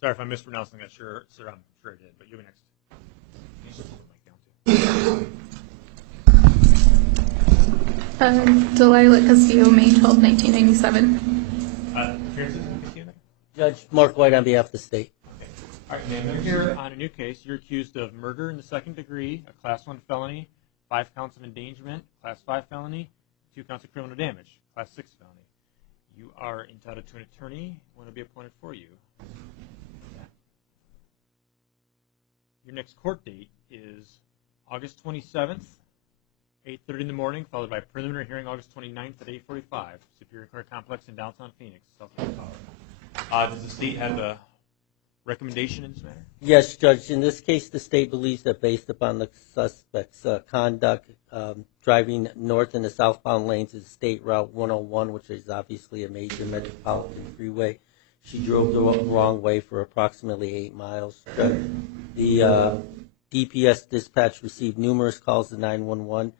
Sorry if I'm mispronouncing that, sir, I'm sure I did, but you'll be next. Delilah Castillo, May 12, 1997. Appearances in the casino? Judge Mark White on behalf of the state. Okay. All right, ma'am, you're here on a new case. You're accused of murder in the 2nd degree, a Class 1 felony, 5 counts of endangerment, Class 5 felony, 2 counts of criminal damage, Class 6 felony. You are entitled to an attorney when will be appointed for you. Yeah. Your next court date is August 27th, 8:30 in the morning, followed by a preliminary hearing August 29th at 8:45, Superior Court Complex in downtown Phoenix, South Colorado. Does the state have a recommendation in this matter? Yes, Judge. In this case, the state believes that based upon the suspect's conduct, driving north in the southbound lanes of State Route 101, which is obviously a major metropolitan freeway, she drove the wrong way for approximately 8 miles. The DPS dispatch received numerous calls to 911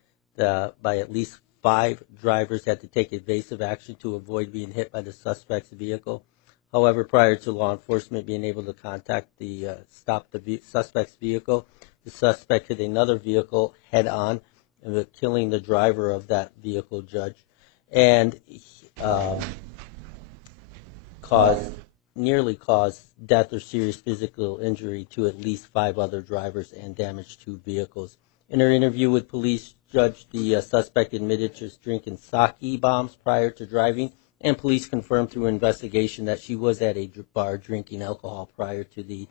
by at least 5 drivers had to take evasive action to avoid being hit by the suspect's vehicle. However, prior to law enforcement being able to contact stop the suspect's vehicle, the suspect hit another vehicle head-on, killing the driver of that vehicle, Judge, and nearly caused death or serious physical injury to at least 5 other drivers and damaged 2 vehicles. In her interview with police, Judge, the suspect admitted to drinking sake bombs prior to driving, and police confirmed through investigation that she was at a bar drinking alcohol prior to the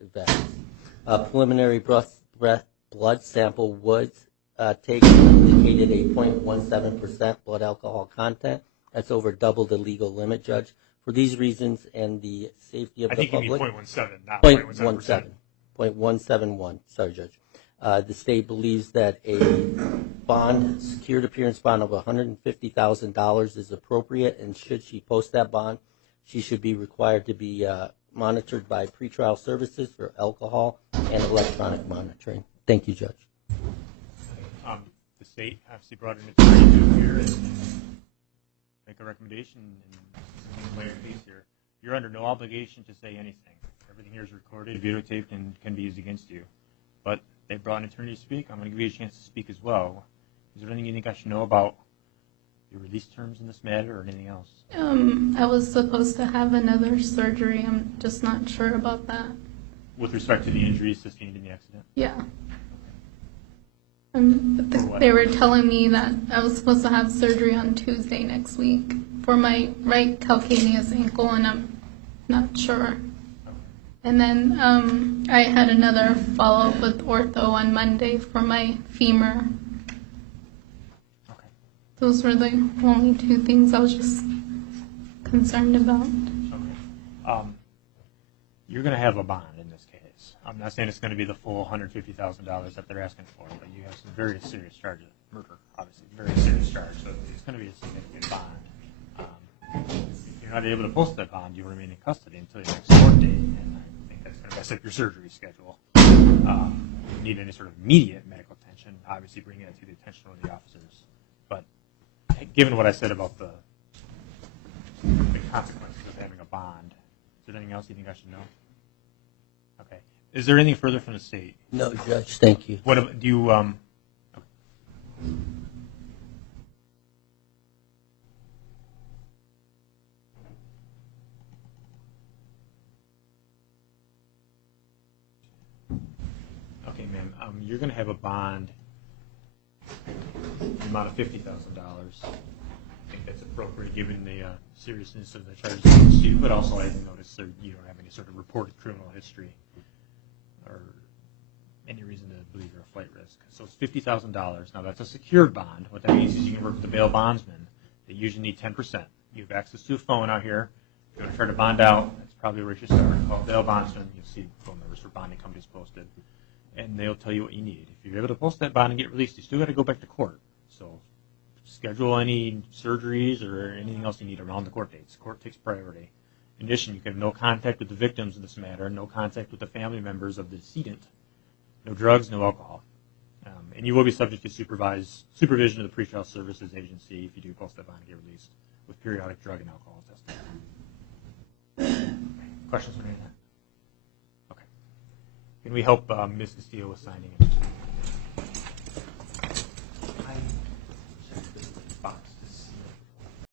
event. Preliminary blood sample was taken, indicated a 0.17% blood alcohol content. That's over double the legal limit, Judge. For these reasons and the safety of the public, I think you mean 0.17, not 0.17%. 0.171. Sorry, Judge. The state believes that a bond, secured appearance bond of $150,000 is appropriate, and should she post that bond, she should be required to be monitored by pretrial services for alcohol and electronic monitoring. Thank you, Judge. The state obviously brought an attorney to here and make a recommendation and lay a case here. You're under no obligation to say anything. Everything here is recorded, videotaped, and can be used against you. But they brought an attorney to speak. I'm going to give you a chance to speak as well. Is there anything you think I should know about your release terms in this matter or anything else? I was supposed to have another surgery. I'm just not sure about that. With respect to the injuries sustained in the accident? Yeah. They were telling me that I was supposed to have surgery on Tuesday next week for my right calcaneus ankle, and I'm not sure. And then I had another follow-up with ortho on Monday for my femur. Okay. Those were the only 2 things I was just concerned about. Okay. You're going to have a bond in this case. I'm not saying it's going to be the full $150,000 that they're asking for, but you have some very serious charges. Murder, obviously, very serious charge, so it's going to be a significant bond. If you're not able to post that bond, you'll remain in custody until your next court date, and I think that's going to mess up your surgery schedule. If you need any sort of immediate medical attention, obviously bring it to the attention of the officers. But given what I said about the consequences of having a bond, is there anything else you think I should know? Okay. Is there anything further from the state? No, Judge. Thank you. What do you? Okay. Okay, ma'am. You're going to have a bond, the amount of $50,000. I think that's appropriate given the seriousness of the charges against you, but also I noticed that you don't have any sort of reported criminal history or any reason to believe you're a flight risk. So it's $50,000. Now that's a secured bond. What that means is you can work with the bail bondsman. They usually need 10%. You have access to a phone out here. If you want to try to bond out, that's probably where you should start. Call bail bondsman. You'll see phone numbers for bonding companies posted, and they'll tell you what you need. If you're able to post that bond and get released, you still got to go back to court. So schedule any surgeries or anything else you need around the court dates. Court takes priority. In addition, you can have no contact with the victims in this matter, no contact with the family members of the decedent, no drugs, no alcohol. And you will be subject to supervision of the pretrial services agency if you do post that bond and get released with periodic drug and alcohol testing. questions on any of that? Okay. And we hope Ms. Castillo was signing it.